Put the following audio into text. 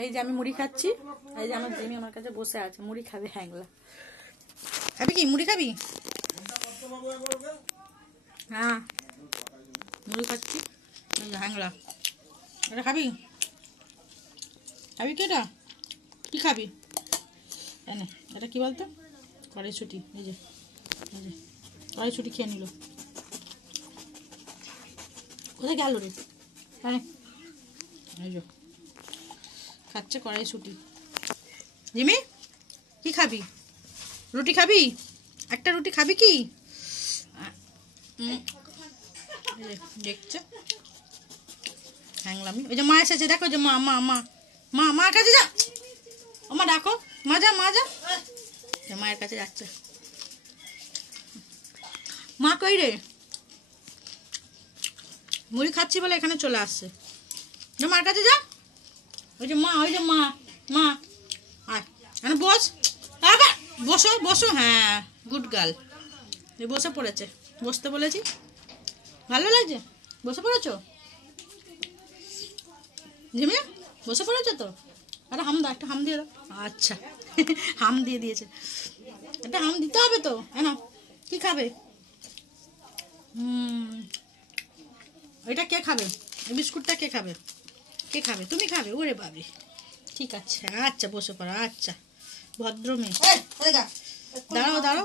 এই যে আমি মুড়ি খাচ্ছি, এই যে আমার জিমি আমার কাছে বসে আছে, মুড়ি খাবে হ্যাংলা। খাবি কি মুড়ি খাবি? হ্যাঁ মুড়ি খাচ্ছি, হ্যাংলা। এটা খাবি? খাবি কি? এটা কি খাবি? এনে এটা কি বলতো? কড়াইশুঁটি। এই যে কড়াইশুঁটি খেয়ে নিল। কোথায় গেল রে? হ্যাঁ এই যে খাচ্ছে কড়াইশুঁটি। জিমি কি খাবি? রুটি খাবি? একটা রুটি খাবি কি? দেখছে হ্যাংলামি। ওই যে মা এসেছে দেখো, যে মা মা মা মা মার কাছে যা, মা ডাকো, মা যা মা যা, মায়ের কাছে যাচ্ছে। মা কই রে? মুড়ি খাচ্ছি বলে এখানে চলে আসছে। মার কাছে যা। ওই যে মা, ওই যে মা মা আয় বস, বসো বসো। হ্যাঁ গুড গার্ল, বসে পড়েছে। বসতে বলেছি, ভালো লাগছে। বসে পড়েছো জিমি? বসে পড়েছো তো? আরে হাম দাও, একটা হাম দিয়ে দাও। আচ্ছা হাম দিয়ে দিয়েছে, একটা হাম দিতে হবে তো। না কি খাবে? ওইটা কে খাবে? বিস্কুটটা কে খাবে? কে খাবে? তুমি খাবে? ওরে বাবরে, ঠিক আছে আচ্ছা বসে পড়ো। আচ্ছা ভদ্র মেয়ে। দাঁড়াও দাঁড়াও।